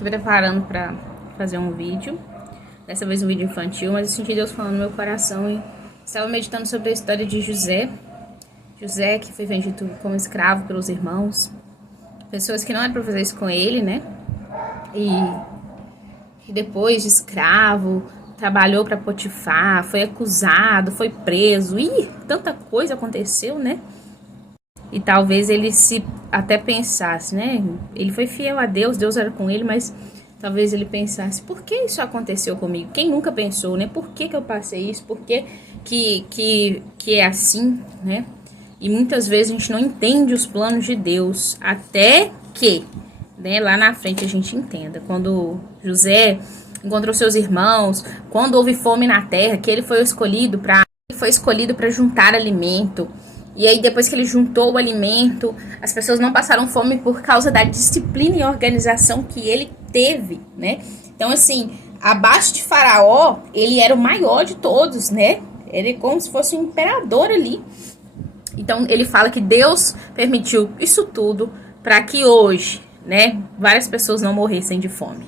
Tô preparando pra fazer um vídeo. Dessa vez um vídeo infantil, mas eu senti Deus falando no meu coração e estava meditando sobre a história de José. José que foi vendido como escravo pelos irmãos. Pessoas que não eram pra fazer isso com ele, né? E depois de escravo, trabalhou pra Potifar, foi acusado, foi preso. Tanta coisa aconteceu, né? E talvez ele se até pensasse, né? Ele foi fiel a Deus, Deus era com ele, mas talvez ele pensasse, por que isso aconteceu comigo? Quem nunca pensou, né? Por que eu passei isso? Por que é assim, né? E muitas vezes a gente não entende os planos de Deus, até que, né, lá na frente a gente entenda. Quando José encontrou seus irmãos, quando houve fome na terra, que ele foi escolhido para juntar alimento. E aí, depois que ele juntou o alimento, as pessoas não passaram fome por causa da disciplina e organização que ele teve, né? Então, assim, abaixo de Faraó, ele era o maior de todos, né? Ele é como se fosse um imperador ali. Então, ele fala que Deus permitiu isso tudo para que hoje, né, várias pessoas não morressem de fome.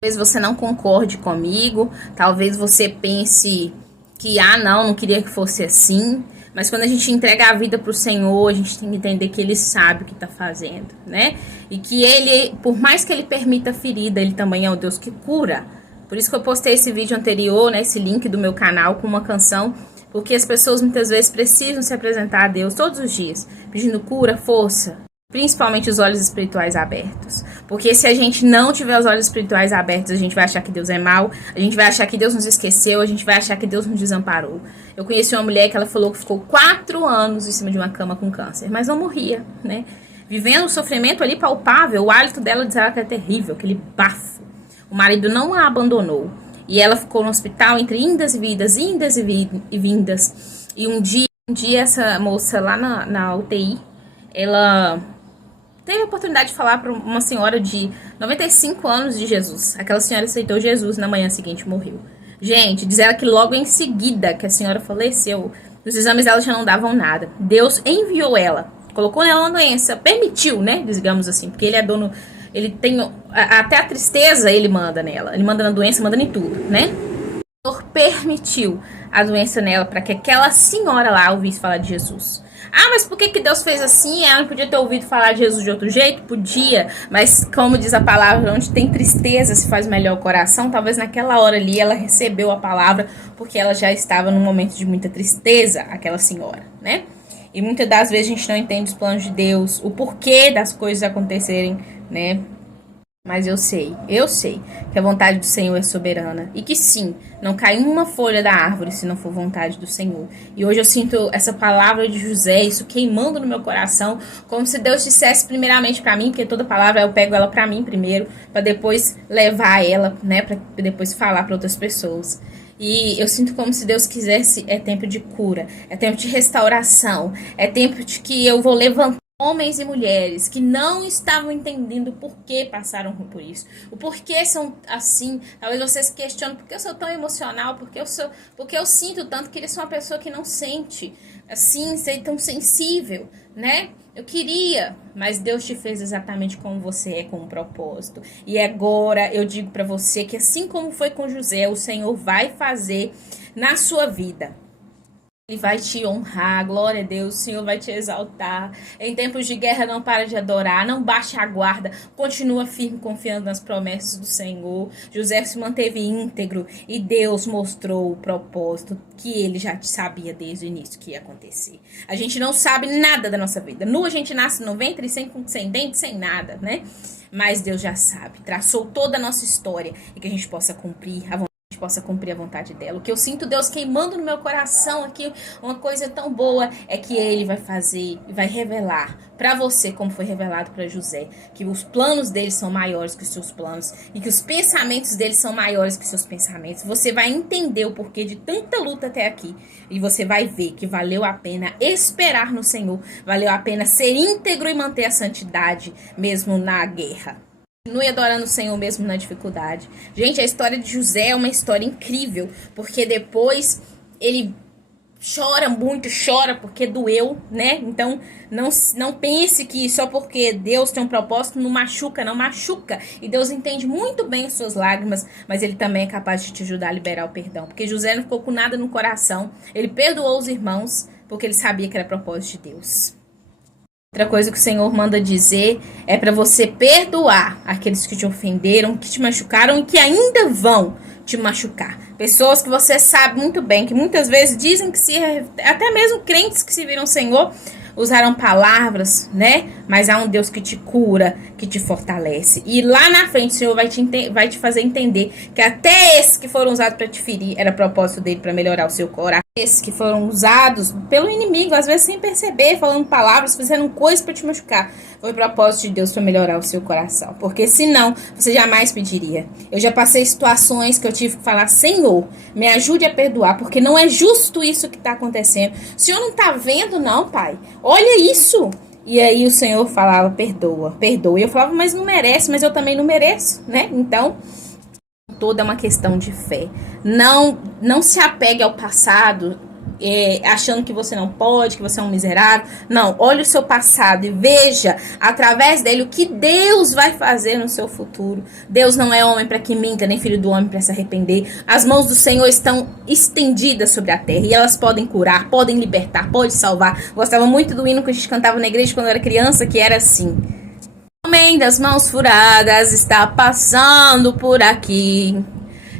Talvez você não concorde comigo, talvez você pense que, não queria que fosse assim. Mas quando a gente entrega a vida para o Senhor, a gente tem que entender que Ele sabe o que está fazendo, né? E que Ele, por mais que Ele permita a ferida, Ele também é o Deus que cura. Por isso que eu postei esse vídeo anterior, né? Esse link do meu canal com uma canção. Porque as pessoas muitas vezes precisam se apresentar a Deus todos os dias, pedindo cura, força. Principalmente os olhos espirituais abertos. Porque se a gente não tiver os olhos espirituais abertos, a gente vai achar que Deus é mau, a gente vai achar que Deus nos esqueceu, a gente vai achar que Deus nos desamparou. Eu conheci uma mulher que ela falou que ficou 4 anos em cima de uma cama com câncer, mas não morria, né? Vivendo o sofrimento ali palpável, o hálito dela dizia que é terrível, aquele bafo. O marido não a abandonou. E ela ficou no hospital entre indas e vindas. E um dia essa moça lá na UTI, ela teve a oportunidade de falar para uma senhora de 95 anos de Jesus. Aquela senhora aceitou Jesus, na manhã seguinte morreu. Gente, diz ela que logo em seguida que a senhora faleceu, os exames dela já não davam nada. Deus enviou ela, colocou nela uma doença, permitiu, né, digamos assim, porque ele é dono, ele tem, até a tristeza ele manda nela, ele manda na doença, manda em tudo, né? O Senhor permitiu a doença nela para que aquela senhora lá ouvisse falar de Jesus. Mas por que Deus fez assim? Ela não podia ter ouvido falar de Jesus de outro jeito? Podia, mas como diz a palavra, onde tem tristeza se faz melhor o coração. Talvez naquela hora ali ela recebeu a palavra porque ela já estava num momento de muita tristeza, aquela senhora, né? E muitas das vezes a gente não entende os planos de Deus, o porquê das coisas acontecerem, né? Mas eu sei que a vontade do Senhor é soberana. E que sim, não cai uma folha da árvore se não for vontade do Senhor. E hoje eu sinto essa palavra de José, isso queimando no meu coração, como se Deus dissesse primeiramente para mim, porque toda palavra eu pego ela para mim primeiro, para depois levar ela, né, para depois falar para outras pessoas. E eu sinto como se Deus quisesse, é tempo de cura, é tempo de restauração, é tempo de que eu vou levantar homens e mulheres que não estavam entendendo por que passaram por isso. O porquê são assim. Talvez vocês questionem por que eu sou tão emocional, porque eu sinto tanto que eles são uma pessoa que não sente assim, ser tão sensível, né? Eu queria, mas Deus te fez exatamente como você é, com um propósito. E agora eu digo para você que assim como foi com José, o Senhor vai fazer na sua vida. Ele vai te honrar, glória a Deus, o Senhor vai te exaltar. Em tempos de guerra não para de adorar, não baixe a guarda, continua firme confiando nas promessas do Senhor. José se manteve íntegro e Deus mostrou o propósito que ele já sabia desde o início que ia acontecer. A gente não sabe nada da nossa vida. Nu a gente nasce no ventre sem dente, sem nada, né? Mas Deus já sabe, traçou toda a nossa história e que a gente possa cumprir a vontade dela. O que eu sinto Deus queimando no meu coração aqui, uma coisa tão boa, é que Ele vai fazer e vai revelar para você, como foi revelado para José, que os planos dele são maiores que os seus planos e que os pensamentos dele são maiores que os seus pensamentos. Você vai entender o porquê de tanta luta até aqui e você vai ver que valeu a pena esperar no Senhor, valeu a pena ser íntegro e manter a santidade mesmo na guerra. Continue adorando o Senhor mesmo na dificuldade. Gente, a história de José é uma história incrível, porque depois ele chora muito, chora porque doeu, né? Então, não pense que só porque Deus tem um propósito não machuca, não machuca. E Deus entende muito bem as suas lágrimas, mas Ele também é capaz de te ajudar a liberar o perdão. Porque José não ficou com nada no coração. Ele perdoou os irmãos porque ele sabia que era propósito de Deus. Outra coisa que o Senhor manda dizer é para você perdoar aqueles que te ofenderam, que te machucaram e que ainda vão te machucar. Pessoas que você sabe muito bem, que muitas vezes dizem que até mesmo crentes que se viram Senhor, usaram palavras, né? Mas há um Deus que te cura, que te fortalece. E lá na frente o Senhor vai te fazer entender que até esses que foram usados para te ferir, era propósito dele para melhorar o seu coração. Esses que foram usados pelo inimigo, às vezes sem perceber, falando palavras, fazendo coisas para te machucar, foi propósito de Deus para melhorar o seu coração. Porque senão, você jamais pediria. Eu já passei situações que eu tive que falar: Senhor, me ajude a perdoar, porque não é justo isso que está acontecendo. O Senhor não está vendo, não, Pai. Olha isso. E aí o Senhor falava: perdoa, perdoa. E eu falava: mas não merece, mas eu também não mereço, né? Então, toda é uma questão de fé. Não se apegue ao passado, achando que você não pode, que você é um miserável. Não, olhe o seu passado e veja através dele o que Deus vai fazer no seu futuro. Deus não é homem para que minta, nem filho do homem para se arrepender. As mãos do Senhor estão estendidas sobre a terra e elas podem curar, podem libertar, podem salvar. Gostava muito do hino que a gente cantava na igreja quando eu era criança, que era assim: o homem das mãos furadas está passando por aqui.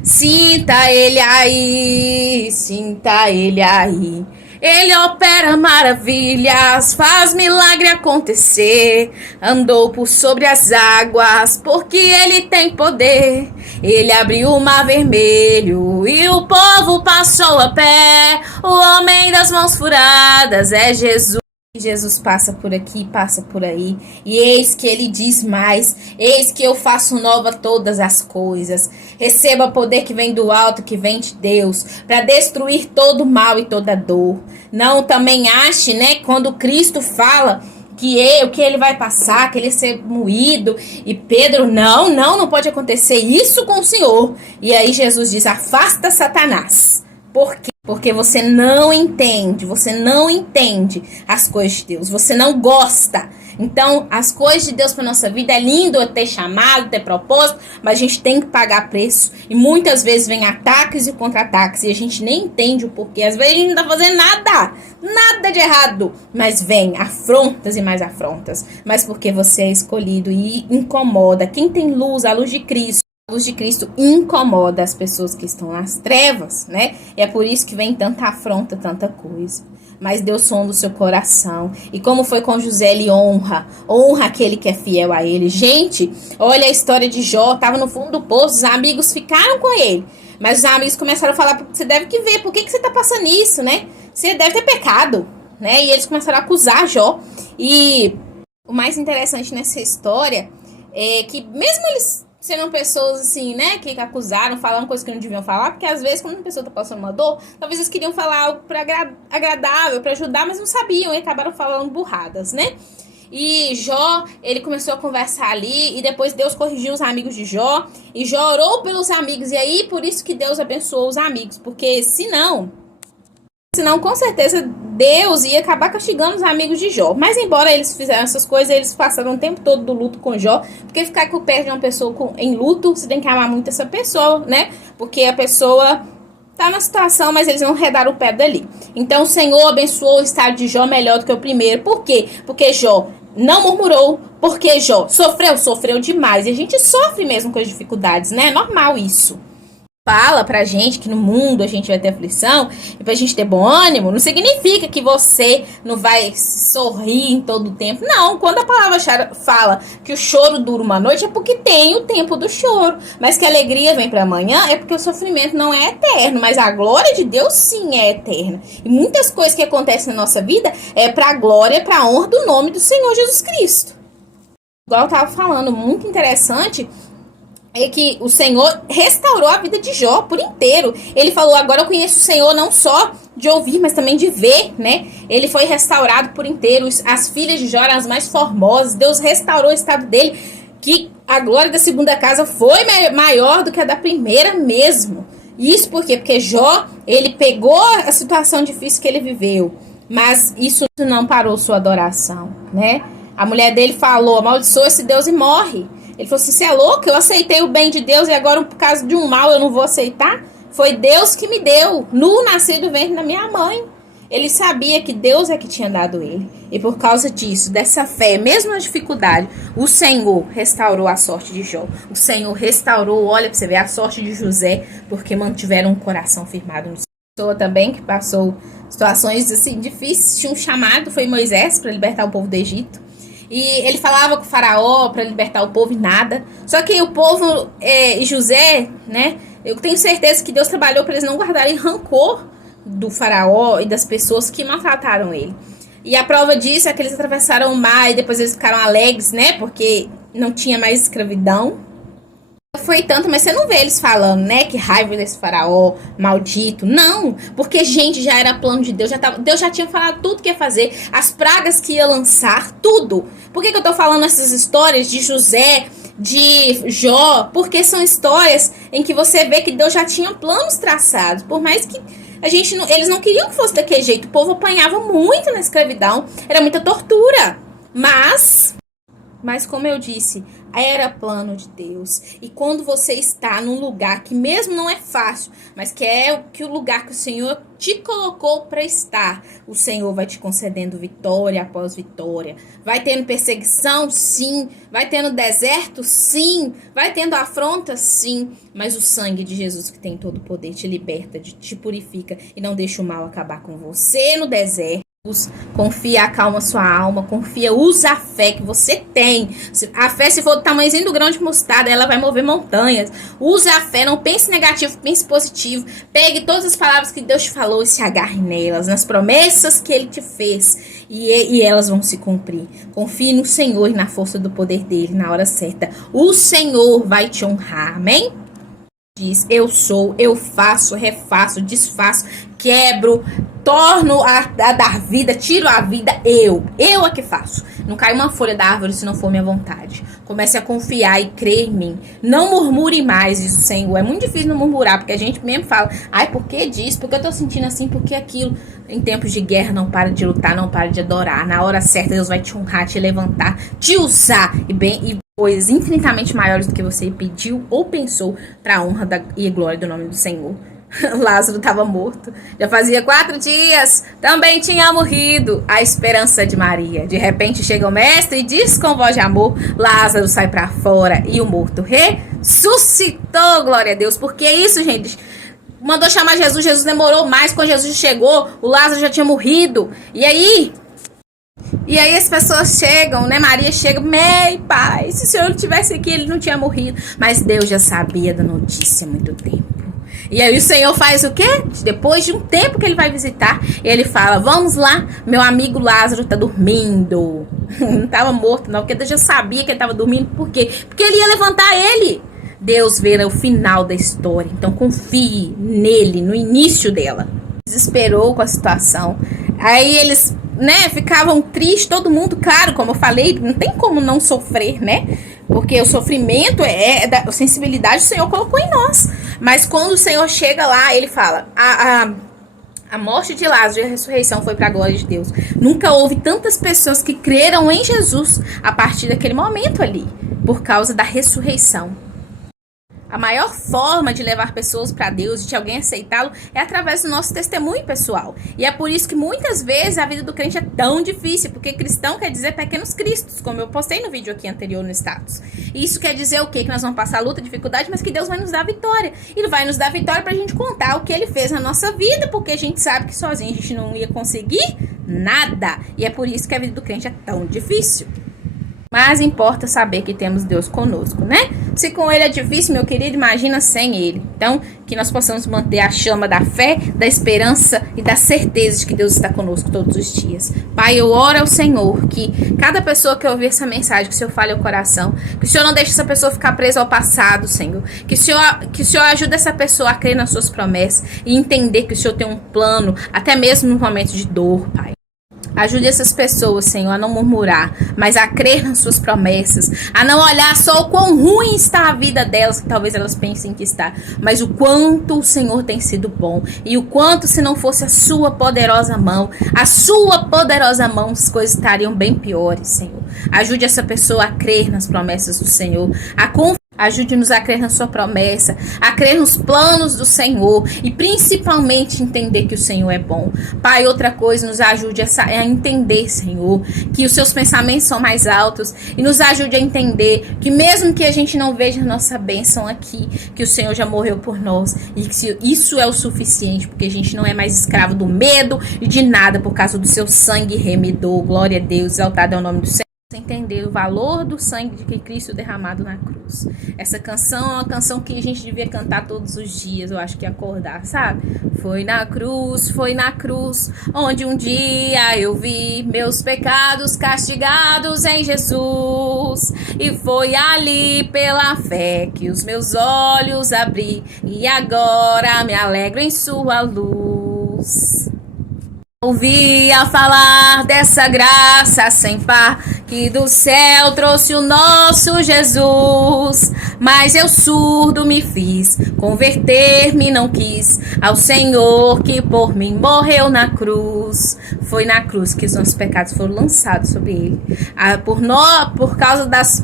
Sinta ele aí, sinta ele aí. Ele opera maravilhas, faz milagre acontecer. Andou por sobre as águas, porque ele tem poder. Ele abriu o mar vermelho e o povo passou a pé. O homem das mãos furadas é Jesus. Jesus passa por aqui, passa por aí, e eis que ele diz mais: eis que eu faço nova todas as coisas. Receba poder que vem do alto, que vem de Deus, para destruir todo mal e toda dor. Não também ache, né, quando Cristo fala que ele vai passar, que ele vai ser moído, e Pedro: não pode acontecer isso com o Senhor. E aí Jesus diz: afasta Satanás. Por quê? Porque você não entende as coisas de Deus, você não gosta. Então, as coisas de Deus para nossa vida é lindo ter chamado, ter propósito, mas a gente tem que pagar preço. E muitas vezes vem ataques e contra-ataques e a gente nem entende o porquê. Às vezes a gente não está fazendo nada de errado, mas vem afrontas e mais afrontas. Mas porque você é escolhido e incomoda. Quem tem luz, a luz de Cristo, a luz de Cristo incomoda as pessoas que estão nas trevas, né? E é por isso que vem tanta afronta, tanta coisa. Mas Deus sonda o seu coração. E como foi com José, ele honra aquele que é fiel a ele. Gente, olha a história de Jó. Estava no fundo do poço, os amigos ficaram com ele. Mas os amigos começaram a falar: você deve que ver, por que você está passando isso, né? Você deve ter pecado, né? E eles começaram a acusar Jó. E o mais interessante nessa história é que mesmo eles sendo pessoas assim, né, que acusaram, falaram coisas que não deviam falar, porque às vezes quando uma pessoa tá passando uma dor, talvez eles queriam falar algo agradável, para ajudar, mas não sabiam e acabaram falando burradas, né? E Jó, ele começou a conversar ali, e depois Deus corrigiu os amigos de Jó, e Jó orou pelos amigos, e aí por isso que Deus abençoou os amigos, porque senão com certeza Deus ia acabar castigando os amigos de Jó. Mas embora eles fizeram essas coisas, eles passaram o tempo todo do luto com Jó. Porque ficar com perto de uma pessoa em luto, você tem que amar muito essa pessoa, né? Porque a pessoa tá na situação, mas eles não redaram o pé dali. Então o Senhor abençoou o estado de Jó melhor do que o primeiro. Por quê? Porque Jó não murmurou, porque Jó sofreu demais. E a gente sofre mesmo com as dificuldades, né? É normal isso. Fala pra gente que no mundo a gente vai ter aflição e pra gente ter bom ânimo, não significa que você não vai sorrir em todo o tempo. Não, quando a palavra fala que o choro dura uma noite, é porque tem o tempo do choro. Mas que a alegria vem pra amanhã é porque o sofrimento não é eterno, mas a glória de Deus sim é eterna. E muitas coisas que acontecem na nossa vida é pra glória, pra honra do nome do Senhor Jesus Cristo. Igual eu tava falando, muito interessante é que o Senhor restaurou a vida de Jó por inteiro. Ele falou: agora eu conheço o Senhor não só de ouvir, mas também de ver, né? Ele foi restaurado por inteiro. As filhas de Jó eram as mais formosas. Deus restaurou o estado dele, que a glória da segunda casa foi maior do que a da primeira mesmo. Isso por quê? Porque Jó, ele pegou a situação difícil que ele viveu, mas isso não parou sua adoração, né? A mulher dele falou, amaldiçoa esse Deus e morre. Ele falou assim, você é louco? Eu aceitei o bem de Deus e agora por causa de um mal eu não vou aceitar? Foi Deus que me deu, nu nasci do ventre da minha mãe. Ele sabia que Deus é que tinha dado ele. E por causa disso, dessa fé, mesmo na dificuldade, o Senhor restaurou a sorte de Jó. O Senhor restaurou, olha para você ver, a sorte de José, porque mantiveram um coração firmado no Senhor. Pessoa também que passou situações assim difíceis, tinha um chamado, foi Moisés para libertar o povo do Egito. E ele falava com o faraó para libertar o povo e nada. Só que o povo e José, né? Eu tenho certeza que Deus trabalhou para eles não guardarem rancor do faraó e das pessoas que maltrataram ele. E a prova disso é que eles atravessaram o mar e depois eles ficaram alegres, né? Porque não tinha mais escravidão. Foi tanto, mas você não vê eles falando, né? Que raiva desse faraó maldito. Não, porque, gente, já era plano de Deus. Deus já tinha falado tudo que ia fazer. As pragas que ia lançar, tudo. Por que eu tô falando essas histórias de José, de Jó? Porque são histórias em que você vê que Deus já tinha planos traçados. Por mais que eles não queriam que fosse daquele jeito. O povo apanhava muito na escravidão. Era muita tortura. Mas como eu disse, era plano de Deus. E quando você está num lugar que mesmo não é fácil, mas que é o lugar que o Senhor te colocou para estar, o Senhor vai te concedendo vitória após vitória. Vai tendo perseguição, sim. Vai tendo deserto, sim. Vai tendo afronta, sim. Mas o sangue de Jesus, que tem todo o poder, te liberta, te purifica e não deixa o mal acabar com você no deserto. Confia, acalma sua alma, confia, usa a fé que você tem. A fé, se for do tamanhozinho do grão de mostarda, ela vai mover montanhas. Usa a fé, não pense negativo, pense positivo. Pegue todas as palavras que Deus te falou e se agarre nelas, nas promessas que Ele te fez, e elas vão se cumprir. Confie no Senhor e na força do poder dEle na hora certa. O Senhor vai te honrar, amém? Diz, eu sou, eu faço, refaço, desfaço, quebro, torno a dar vida, tiro a vida, eu é que faço. Não cai uma folha da árvore se não for minha vontade. Comece a confiar e crer em mim. Não murmure mais, diz o Senhor. É muito difícil não murmurar, porque a gente mesmo fala, ai, por que disso? Porque eu tô sentindo assim, porque aquilo. Em tempos de guerra, não para de lutar, não para de adorar. Na hora certa, Deus vai te honrar, te levantar, te usar e coisas infinitamente maiores do que você pediu ou pensou, para a honra e glória do nome do Senhor. Lázaro estava morto, já fazia 4 dias, também tinha morrido. A esperança de Maria. De repente chega o mestre e diz com voz de amor, Lázaro sai para fora, e o morto ressuscitou, glória a Deus. Porque isso, gente, mandou chamar Jesus, Jesus demorou mais. Quando Jesus chegou, o Lázaro já tinha morrido. E aí as pessoas chegam, né? Maria chega, pai, se o Senhor tivesse aqui, ele não tinha morrido. Mas Deus já sabia da notícia há muito tempo. E aí o Senhor faz o quê? Depois de um tempo que ele vai visitar, ele fala, vamos lá, meu amigo Lázaro tá dormindo. Não estava morto não, porque Deus já sabia que ele estava dormindo. Por quê? Porque ele ia levantar ele. Deus vê o final da história, então confie nele, no início dela. Desesperou com a situação. Aí eles, né, ficavam tristes, todo mundo, claro, como eu falei, não tem como não sofrer, né? Porque o sofrimento é da sensibilidade que o Senhor colocou em nós. Mas quando o Senhor chega lá, ele fala, a morte de Lázaro e a ressurreição foi para a glória de Deus. Nunca houve tantas pessoas que creram em Jesus a partir daquele momento ali, por causa da ressurreição. A maior forma de levar pessoas para Deus, de alguém aceitá-lo, é através do nosso testemunho pessoal. E é por isso que muitas vezes a vida do crente é tão difícil, porque cristão quer dizer pequenos cristos, como eu postei no vídeo aqui anterior no status. E isso quer dizer o quê? Que nós vamos passar luta, dificuldade, mas que Deus vai nos dar vitória. Ele vai nos dar vitória pra gente contar o que Ele fez na nossa vida, porque a gente sabe que sozinho a gente não ia conseguir nada. E é por isso que a vida do crente é tão difícil. Mas importa saber que temos Deus conosco, né? Se com Ele é difícil, meu querido, imagina sem Ele. Então, que nós possamos manter a chama da fé, da esperança e da certeza de que Deus está conosco todos os dias. Pai, eu oro ao Senhor que cada pessoa que ouvir essa mensagem, que o Senhor fale ao coração, que o Senhor não deixe essa pessoa ficar presa ao passado, Senhor. Que o Senhor ajude essa pessoa a crer nas suas promessas e entender que o Senhor tem um plano, até mesmo no momento de dor, Pai. Ajude essas pessoas, Senhor, a não murmurar, mas a crer nas suas promessas, a não olhar só o quão ruim está a vida delas, que talvez elas pensem que está, mas o quanto o Senhor tem sido bom, e o quanto, se não fosse a sua poderosa mão, as coisas estariam bem piores, Senhor. Ajude essa pessoa a crer nas promessas do Senhor, ajude-nos a crer na sua promessa, a crer nos planos do Senhor e principalmente entender que o Senhor é bom. Pai, outra coisa, nos ajude a entender, Senhor, que os seus pensamentos são mais altos e nos ajude a entender que mesmo que a gente não veja a nossa bênção aqui, que o Senhor já morreu por nós e que isso é o suficiente, porque a gente não é mais escravo do medo e de nada por causa do seu sangue remidor. Glória a Deus, exaltado é o nome do Senhor. Entender o valor do sangue de que Cristo derramado na cruz. Essa canção é uma canção que a gente devia cantar todos os dias, eu acho que acordar, sabe? Foi na cruz, onde um dia eu vi meus pecados castigados em Jesus. E foi ali pela fé que os meus olhos abri, e agora me alegro em sua luz. Ouvia falar dessa graça sem par, que do céu trouxe o nosso Jesus. Mas eu surdo me fiz, converter-me não quis ao Senhor que por mim morreu na cruz. Foi na cruz que os nossos pecados foram lançados sobre ele. Por causa das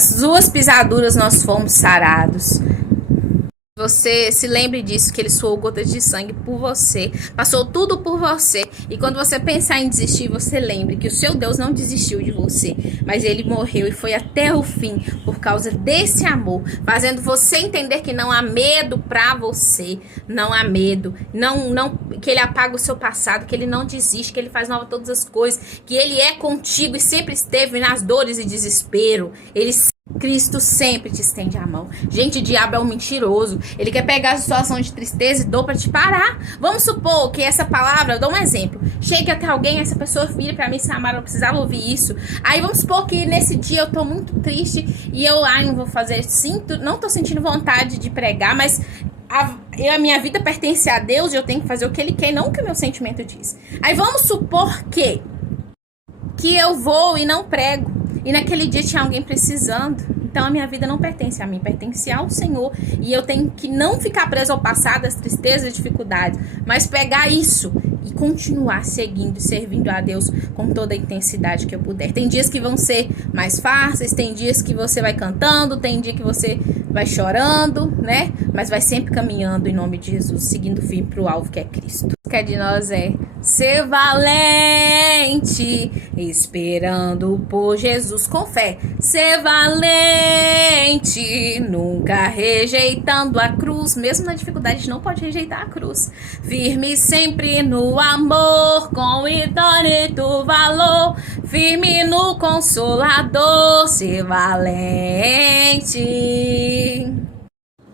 suas pisaduras nós fomos sarados. Você se lembre disso, que ele suou gotas de sangue por você, passou tudo por você. E quando você pensar em desistir, você lembre que o seu Deus não desistiu de você, mas ele morreu e foi até o fim por causa desse amor, fazendo você entender que não há medo pra você, não há medo, não que ele apaga o seu passado, que ele não desiste, que ele faz nova todas as coisas, que ele é contigo e sempre esteve nas dores e desespero. Cristo sempre te estende a mão. Gente, o diabo é um mentiroso. Ele quer pegar a situação de tristeza e dor para te parar. Vamos supor que essa palavra, eu dou um exemplo, chegue até alguém, essa pessoa vira para mim, Samara, eu precisava ouvir isso. Aí vamos supor que nesse dia eu tô muito triste e eu não vou fazer, não tô sentindo vontade de pregar, mas a minha vida pertence a Deus e eu tenho que fazer o que ele quer, não o que o meu sentimento diz. Aí vamos supor que eu vou e não prego. E naquele dia tinha alguém precisando. Então a minha vida não pertence a mim, pertence ao Senhor. E eu tenho que não ficar preso ao passado, às tristezas, às dificuldades, mas pegar isso e continuar seguindo e servindo a Deus com toda a intensidade que eu puder. Tem dias que vão ser mais fáceis, tem dias que você vai cantando, tem dia que você vai chorando, né? Mas vai sempre caminhando em nome de Jesus, seguindo firme para o alvo que é Cristo. O que é de nós é ser valente, esperando por Jesus com fé. Ser valente, nunca rejeitando a cruz. Mesmo na dificuldade, a gente não pode rejeitar a cruz. Firme sempre no amor, com idôneo valor. Firme no Consolador, ser valente.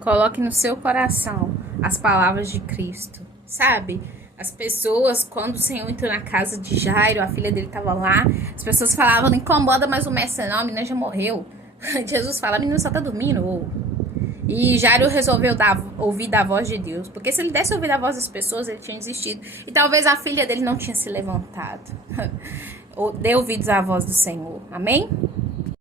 Coloque no seu coração as palavras de Cristo, sabe? As pessoas, quando o Senhor entrou na casa de Jairo, a filha dele estava lá, as pessoas falavam, não incomoda mais o mestre não, a menina já morreu. Jesus fala, a menina só tá dormindo. E Jairo resolveu ouvir da voz de Deus, porque se ele desse ouvir da voz das pessoas, ele tinha desistido. E talvez a filha dele não tinha se levantado. Dê ouvidos à voz do Senhor, amém?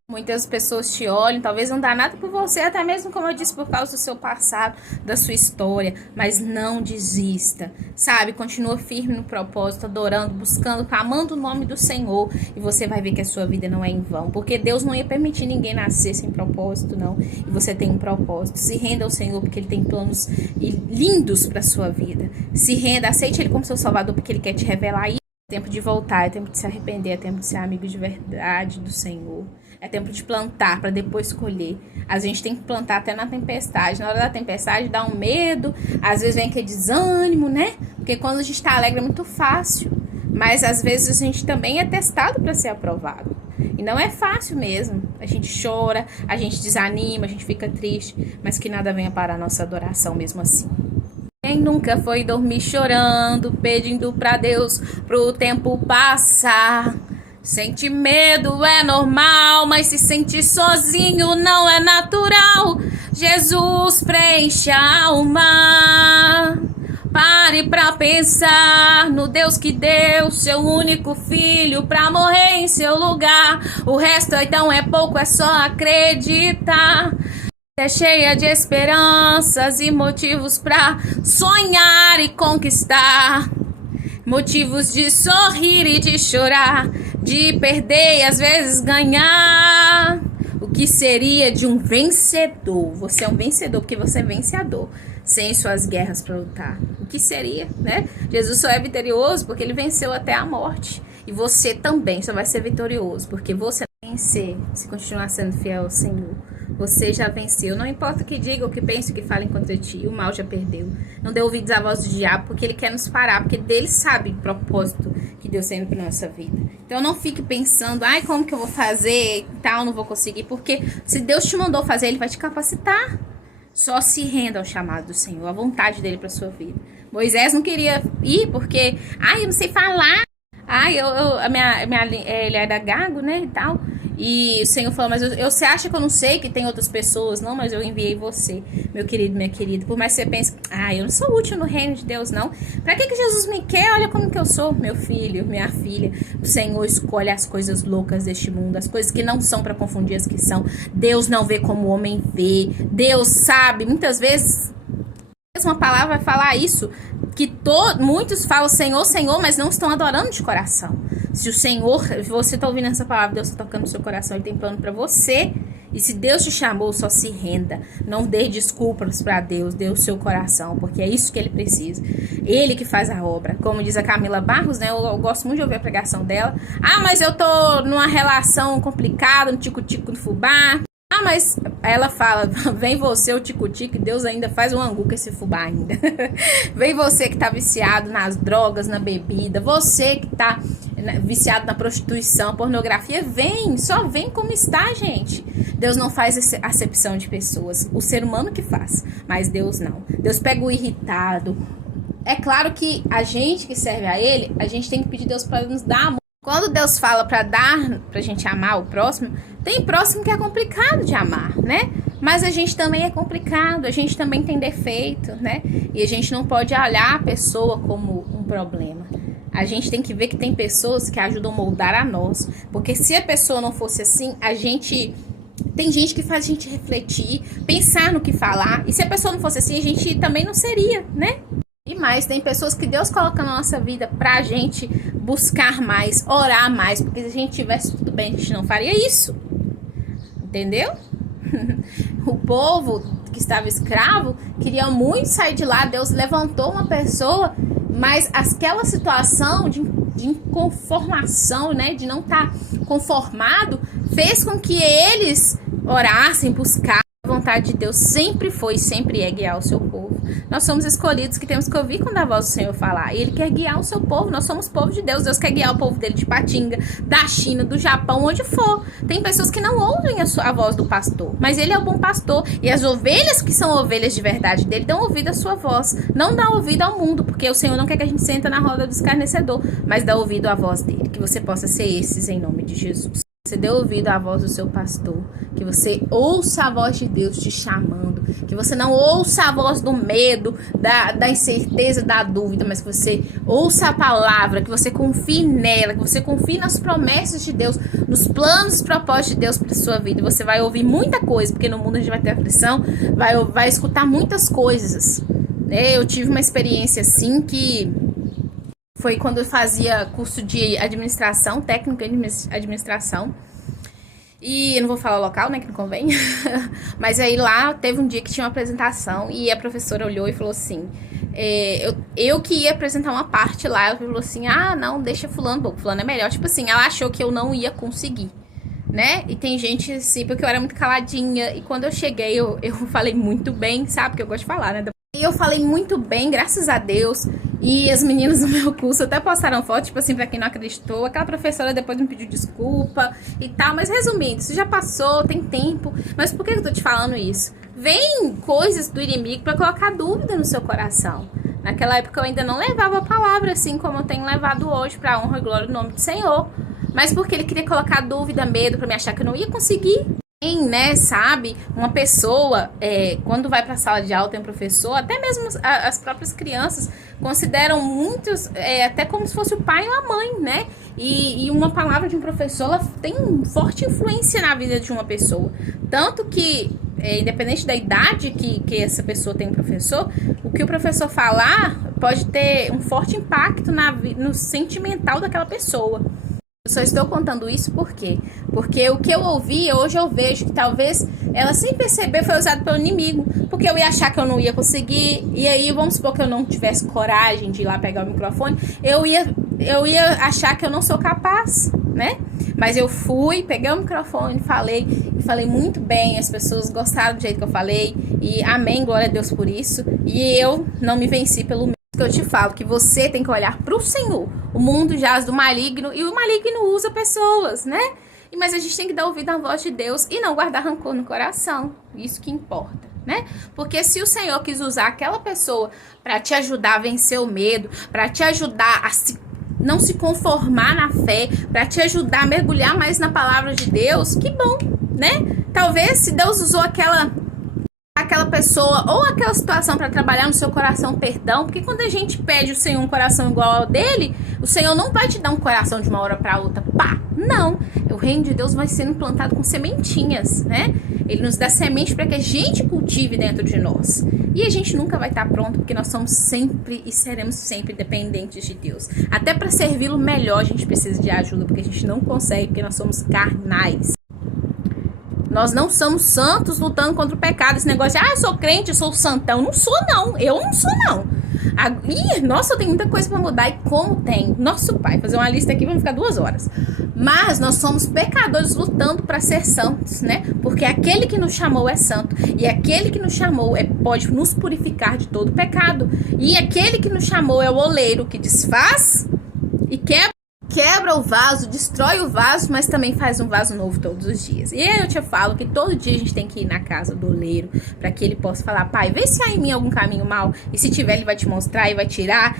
Muitas pessoas te olham, talvez não dá nada por você, até mesmo, como eu disse, por causa do seu passado, da sua história. Mas não desista, sabe? Continua firme no propósito, adorando, buscando, clamando o nome do Senhor. E você vai ver que a sua vida não é em vão. Porque Deus não ia permitir ninguém nascer sem propósito, não. E você tem um propósito. Se renda ao Senhor, porque Ele tem planos lindos para a sua vida. Se renda, aceite Ele como seu Salvador, porque Ele quer te revelar isso. É tempo de voltar, é tempo de se arrepender, é tempo de ser amigo de verdade do Senhor. É tempo de plantar para depois colher. A gente tem que plantar até na tempestade. Na hora da tempestade dá um medo. Às vezes vem aquele desânimo, né? Porque quando a gente está alegre é muito fácil. Mas às vezes a gente também é testado para ser aprovado. E não é fácil mesmo. A gente chora, a gente desanima, a gente fica triste. Mas que nada venha parar a nossa adoração mesmo assim. Quem nunca foi dormir chorando, pedindo para Deus pro tempo passar? Sente medo, é normal, mas se sentir sozinho não é natural. Jesus preenche a alma, Pare pra pensar no Deus que deu seu único filho pra morrer em seu lugar. O resto então é pouco, é só acreditar. É cheia de esperanças e motivos pra sonhar e conquistar. Motivos de sorrir e de chorar, de perder e às vezes ganhar. O que seria de um vencedor? Você é um vencedor porque você é vencedor, sem suas guerras para lutar. O que seria, né? Jesus só é vitorioso porque ele venceu até a morte. E você também só vai ser vitorioso porque você vai vencer se continuar sendo fiel ao Senhor. Você já venceu. Não importa o que diga, o que pense, o que fale contra ti. O mal já perdeu. Não dê ouvidos à voz do diabo, porque ele quer nos parar. Porque dele sabe o propósito que Deus tem para nossa vida. Então não fique pensando, ai, como que eu vou fazer e tal, não vou conseguir. Porque se Deus te mandou fazer, ele vai te capacitar. Só se renda ao chamado do Senhor, à vontade dele para sua vida. Moisés não queria ir porque, ai, eu não sei falar. Ai, ele era gago, né, e tal. E o Senhor falou, mas você acha que eu não sei que tem outras pessoas? Não, mas eu enviei você, meu querido, minha querida. Por mais que você pense, eu não sou útil no reino de Deus, não. Pra que Jesus me quer? Olha como que eu sou, meu filho, minha filha. O Senhor escolhe as coisas loucas deste mundo, as coisas que não são pra confundir as que são. Deus não vê como o homem vê. Deus sabe, muitas vezes, uma palavra vai falar isso, que muitos falam Senhor, Senhor, mas não estão adorando de coração. Se o Senhor, você está ouvindo essa palavra, Deus está tocando no seu coração, Ele tem plano para você. E se Deus te chamou, só se renda. Não dê desculpas para Deus, dê o seu coração, porque é isso que Ele precisa. Ele que faz a obra. Como diz a Camila Barros, né? Eu gosto muito de ouvir a pregação dela. Mas eu tô numa relação complicada, no tico-tico no fubá. Mas ela fala, vem você, o tico-tico, Deus ainda faz um angu com esse fubá ainda. Vem você que tá viciado nas drogas, na bebida, você que tá viciado na prostituição, pornografia, só vem como está, gente. Deus não faz acepção de pessoas, o ser humano que faz, mas Deus não. Deus pega o irritado. É claro que a gente que serve a Ele, a gente tem que pedir Deus para nos dar amor. Quando Deus fala pra gente amar o próximo, tem próximo que é complicado de amar, né? Mas a gente também é complicado, a gente também tem defeito, né? E a gente não pode olhar a pessoa como um problema. A gente tem que ver que tem pessoas que ajudam a moldar a nós. Porque se a pessoa não fosse assim, tem gente que faz a gente refletir, pensar no que falar. E se a pessoa não fosse assim, a gente também não seria, né? E mais, tem pessoas que Deus coloca na nossa vida pra gente buscar mais, orar mais, porque se a gente tivesse tudo bem, a gente não faria isso. Entendeu? O povo que estava escravo queria muito sair de lá, Deus levantou uma pessoa, mas aquela situação de inconformação, né, de não estar conformado, fez com que eles orassem, buscassem. A vontade de Deus sempre foi e sempre é guiar o seu povo. Nós somos escolhidos que temos que ouvir quando a voz do Senhor falar. E Ele quer guiar o seu povo. Nós somos povo de Deus. Deus quer guiar o povo dele de Patinga, da China, do Japão, onde for. Tem pessoas que não ouvem a voz do pastor. Mas Ele é o bom pastor. E as ovelhas que são ovelhas de verdade dele dão ouvido à sua voz. Não dá ouvido ao mundo, porque o Senhor não quer que a gente senta na roda do escarnecedor, mas dá ouvido à voz dele. Que você possa ser esses em nome de Jesus. Você dê ouvido à voz do seu pastor, que você ouça a voz de Deus te chamando, que você não ouça a voz do medo, da incerteza, da dúvida, mas que você ouça a palavra, que você confie nela, que você confie nas promessas de Deus, nos planos e propósitos de Deus para a sua vida. E você vai ouvir muita coisa, porque no mundo a gente vai ter aflição, vai escutar muitas coisas. Eu tive uma experiência assim que foi quando eu fazia curso de administração, técnica de administração. E eu não vou falar o local, né, que não convém. Mas aí lá teve um dia que tinha uma apresentação e a professora olhou e falou assim, eu que ia apresentar uma parte lá, ela falou assim, não, deixa fulano, bom, fulano é melhor. Tipo assim, ela achou que eu não ia conseguir, né? E tem gente assim, porque eu era muito caladinha e quando eu cheguei eu falei muito bem, sabe? Porque eu gosto de falar, né? E eu falei muito bem, graças a Deus. E as meninas do meu curso até postaram foto, tipo assim, pra quem não acreditou. Aquela professora depois me pediu desculpa e tal. Mas resumindo, isso já passou, tem tempo. Mas por que eu tô te falando isso? Vem coisas do inimigo pra colocar dúvida no seu coração. Naquela época eu ainda não levava a palavra assim como eu tenho levado hoje, pra honra e glória do nome do Senhor. Mas porque ele queria colocar dúvida, medo, pra me achar que eu não ia conseguir. Né, sabe, uma pessoa, quando vai para a sala de aula, tem um professor, até mesmo as próprias crianças consideram muitos, até como se fosse o pai ou a mãe, né? E uma palavra de um professor, ela tem forte influência na vida de uma pessoa. Tanto que, independente da idade que essa pessoa tem um professor, o que o professor falar pode ter um forte impacto no sentimental daquela pessoa. Eu só estou contando isso por quê? Porque o que eu ouvi, hoje eu vejo que talvez ela sem perceber foi usado pelo inimigo. Porque eu ia achar que eu não ia conseguir. E aí, vamos supor que eu não tivesse coragem de ir lá pegar o microfone. Eu ia achar que eu não sou capaz, né? Mas eu fui, peguei o microfone, falei muito bem. As pessoas gostaram do jeito que eu falei. E amém, glória a Deus por isso. E eu não me venci pelo medo. Que eu te falo, que você tem que olhar para o Senhor. O mundo jaz do maligno e o maligno usa pessoas, né? Mas a gente tem que dar ouvido à voz de Deus e não guardar rancor no coração. Isso que importa, né? Porque se o Senhor quis usar aquela pessoa para te ajudar a vencer o medo, para te ajudar a não se conformar na fé, para te ajudar a mergulhar mais na palavra de Deus, que bom, né? Talvez se Deus usou aquela pessoa ou aquela situação para trabalhar no seu coração perdão, porque quando a gente pede o Senhor um coração igual ao dele, o Senhor não vai te dar um coração de uma hora para outra, pá, não, o reino de Deus vai sendo implantado com sementinhas, né? Ele nos dá semente para que a gente cultive dentro de nós, e a gente nunca vai estar pronto, porque nós somos sempre e seremos sempre dependentes de Deus, até para servi-lo melhor a gente precisa de ajuda, porque a gente não consegue, porque nós somos carnais. Nós não somos santos lutando contra o pecado. Esse negócio de, eu sou crente, eu sou santão. Não sou, não. Eu não sou, não. Nossa, eu tenho muita coisa pra mudar. E como tem? Nosso Pai, fazer uma lista aqui, vamos ficar 2 horas. Mas nós somos pecadores lutando para ser santos, né? Porque aquele que nos chamou é santo. E aquele que nos chamou pode nos purificar de todo pecado. E aquele que nos chamou é o oleiro que desfaz e quebra o vaso, destrói o vaso, mas também faz um vaso novo todos os dias. E aí eu te falo que todo dia a gente tem que ir na casa do oleiro, para que ele possa falar, pai, vê se há em mim algum caminho mal, e se tiver ele vai te mostrar, e vai tirar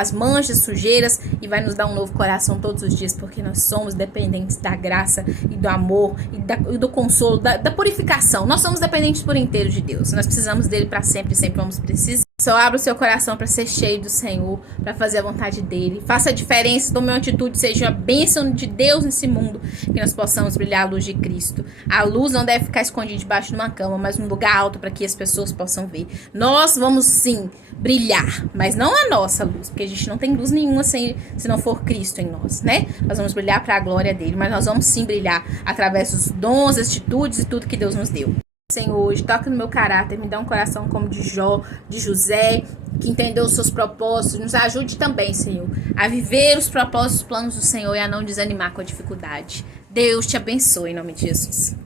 as manchas, sujeiras, e vai nos dar um novo coração todos os dias, porque nós somos dependentes da graça, e do amor, e do consolo, da purificação. Nós somos dependentes por inteiro de Deus, nós precisamos dele para sempre, sempre vamos precisar. Só abra o seu coração para ser cheio do Senhor, para fazer a vontade dele. Faça a diferença, tome uma atitude, seja a bênção de Deus nesse mundo, que nós possamos brilhar a luz de Cristo. A luz não deve ficar escondida debaixo de uma cama, mas num lugar alto para que as pessoas possam ver. Nós vamos sim brilhar, mas não a nossa luz, porque a gente não tem luz nenhuma se não for Cristo em nós, né? Nós vamos brilhar para a glória dele, mas nós vamos sim brilhar através dos dons, atitudes e tudo que Deus nos deu. Senhor, hoje toca no meu caráter, me dá um coração como de Jó, de José, que entendeu os seus propósitos. Nos ajude também, Senhor, a viver os propósitos, os planos do Senhor e a não desanimar com a dificuldade. Deus te abençoe em nome de Jesus.